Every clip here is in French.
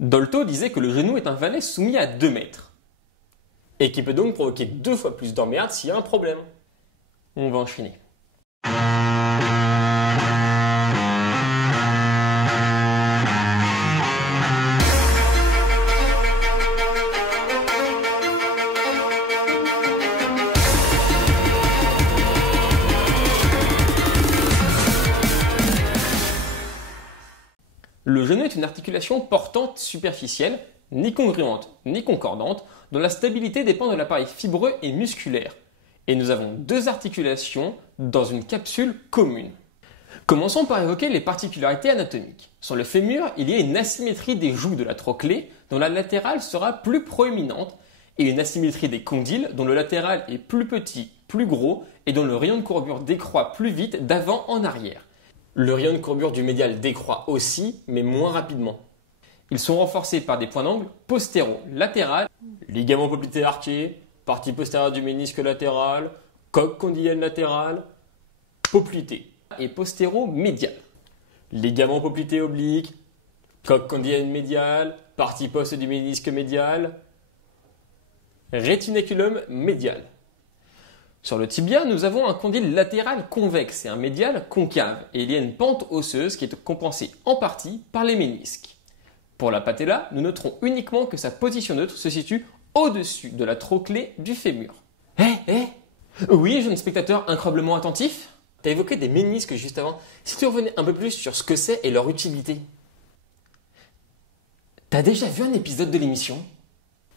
Dolto disait que le genou est un valet soumis à 2 mètres et qui peut donc provoquer 2 fois plus d'emmerdes s'il y a un problème. On va enchaîner. Le genou est une articulation portante superficielle, ni congruente ni concordante, dont la stabilité dépend de l'appareil fibreux et musculaire. Et nous avons 2 articulations dans une capsule commune. Commençons par évoquer les particularités anatomiques. Sur le fémur, il y a une asymétrie des joues de la trochlée, dont la latérale sera plus proéminente, et une asymétrie des condyles, dont le latéral est plus petit, plus gros, et dont le rayon de courbure décroît plus vite d'avant en arrière. Le rayon de courbure du médial décroît aussi, mais moins rapidement. Ils sont renforcés par des points d'angle postéro-latéral, ligament poplité arqué, partie postérieure du ménisque latéral, coque condylienne latérale, poplité et postéro-médial. Ligament poplité oblique, coque condylienne médiale, partie poste du ménisque médial, rétinaculum médial. Sur le tibia, nous avons un condyle latéral convexe et un médial concave, et il y a une pente osseuse qui est compensée en partie par les ménisques. Pour la patella, nous noterons uniquement que sa position neutre se situe au-dessus de la trochlée du fémur. Oui, jeune spectateur incroyablement attentif, t'as évoqué des ménisques juste avant. Si tu revenais un peu plus sur ce que c'est et leur utilité. T'as déjà vu un épisode de l'émission?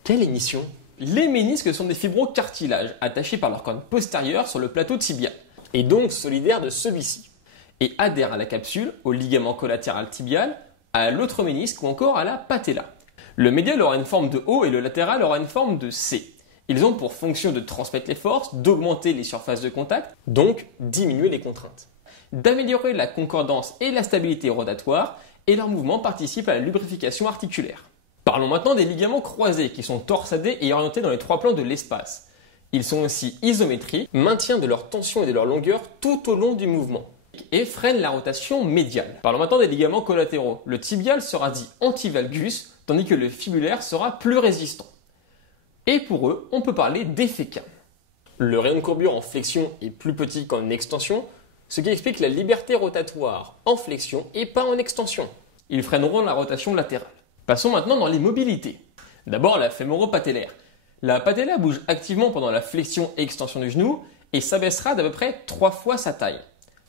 Quelle émission? Les ménisques sont des fibrocartilages attachés par leur corne postérieure sur le plateau tibial, et donc solidaires de celui-ci, et adhèrent à la capsule, au ligament collatéral tibial, à l'autre ménisque ou encore à la patella. Le médial aura une forme de O et le latéral aura une forme de C. Ils ont pour fonction de transmettre les forces, d'augmenter les surfaces de contact, donc diminuer les contraintes, d'améliorer la concordance et la stabilité rotatoire, et leur mouvement participe à la lubrification articulaire. Parlons maintenant des ligaments croisés qui sont torsadés et orientés dans les 3 plans de l'espace. Ils sont aussi isométriques, maintien de leur tension et de leur longueur tout au long du mouvement et freinent la rotation médiale. Parlons maintenant des ligaments collatéraux. Le tibial sera dit antivalgus, tandis que le fibulaire sera plus résistant. Et pour eux, on peut parler d'effécam. Le rayon de courbure en flexion est plus petit qu'en extension, ce qui explique la liberté rotatoire en flexion et pas en extension. Ils freineront la rotation latérale. Passons maintenant dans les mobilités. D'abord la fémoro-patellaire. La patella bouge activement pendant la flexion et extension du genou et s'abaissera d'à peu près 3 fois sa taille.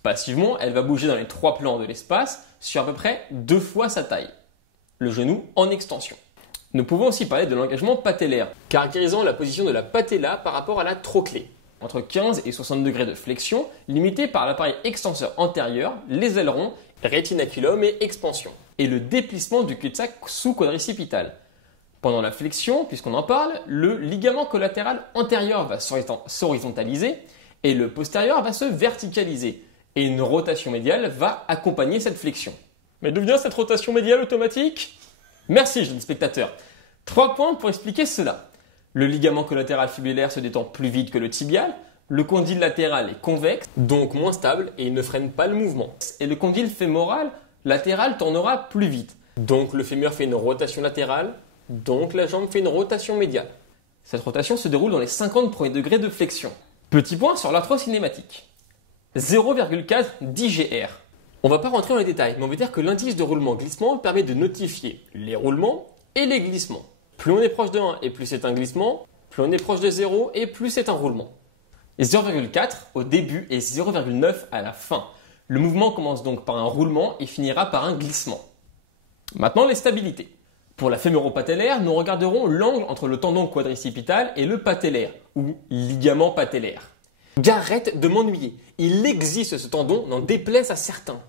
Passivement, elle va bouger dans les 3 plans de l'espace sur à peu près 2 fois sa taille. Le genou en extension. Nous pouvons aussi parler de l'engagement patellaire, caractérisant la position de la patella par rapport à la trochlée. Entre 15 et 60 degrés de flexion, limité par l'appareil extenseur antérieur, les ailerons, rétinaculum et expansion. Et le déplissement du cul-de-sac sous-quadricipital. Pendant la flexion, puisqu'on en parle, le ligament collatéral antérieur va s'horizontaliser et le postérieur va se verticaliser. Et une rotation médiale va accompagner cette flexion. Mais d'où vient cette rotation médiale automatique? Merci, jeune spectateur. 3 points pour expliquer cela. Le ligament collatéral fibulaire se détend plus vite que le tibial. Le condyle latéral est convexe, donc moins stable et il ne freine pas le mouvement. Et le condyle fémoral latéral tournera plus vite. Donc le fémur fait une rotation latérale, donc la jambe fait une rotation médiale. Cette rotation se déroule dans les 50 premiers degrés de flexion. Petit point sur l'arthrocinématique. 0,4 d'IGR. On ne va pas rentrer dans les détails, mais on veut dire que l'indice de roulement-glissement permet de notifier les roulements et les glissements. Plus on est proche de 1 et plus c'est un glissement, plus on est proche de 0 et plus c'est un roulement. 0,4 au début et 0,9 à la fin. Le mouvement commence donc par un roulement et finira par un glissement. Maintenant les stabilités. Pour la fémoro-patellaire, nous regarderons l'angle entre le tendon quadricipital et le patellaire, ou ligament patellaire. Arrête de m'ennuyer, il existe ce tendon, n'en déplaise à certains,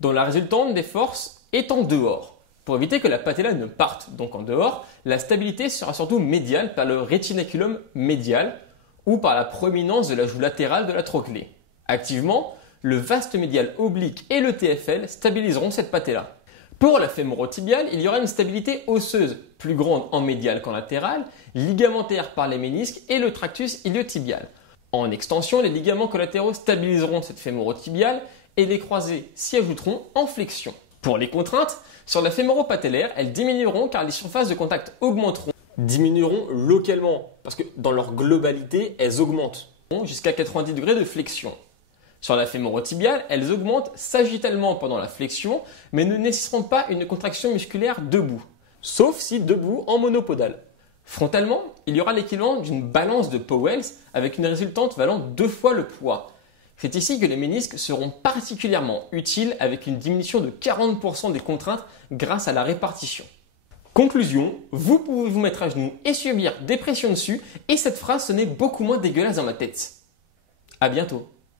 dont la résultante des forces est en dehors. Pour éviter que la patella ne parte donc en dehors, la stabilité sera surtout médiale par le rétinaculum médial ou par la proéminence de la joue latérale de la trochlée. Activement, le vaste médial oblique et le TFL stabiliseront cette patella. Pour la fémorotibiale, il y aura une stabilité osseuse, plus grande en médial qu'en latéral, ligamentaire par les ménisques et le tractus iliotibial. En extension, les ligaments collatéraux stabiliseront cette fémorotibiale et les croisés s'y ajouteront en flexion. Pour les contraintes, sur la fémoro-patellaire, elles diminueront car les surfaces de contact diminueront localement, parce que dans leur globalité, elles augmentent jusqu'à 90 degrés de flexion. Sur la fémoro-tibiale, elles augmentent sagittalement pendant la flexion, mais ne nécessiteront pas une contraction musculaire debout, sauf si debout en monopodale. Frontalement, il y aura l'équivalent d'une balance de Powell avec une résultante valant 2 fois le poids. C'est ici que les ménisques seront particulièrement utiles avec une diminution de 40% des contraintes grâce à la répartition. Conclusion, vous pouvez vous mettre à genoux et subir des pressions dessus et cette phrase sonnait beaucoup moins dégueulasse dans ma tête. À bientôt.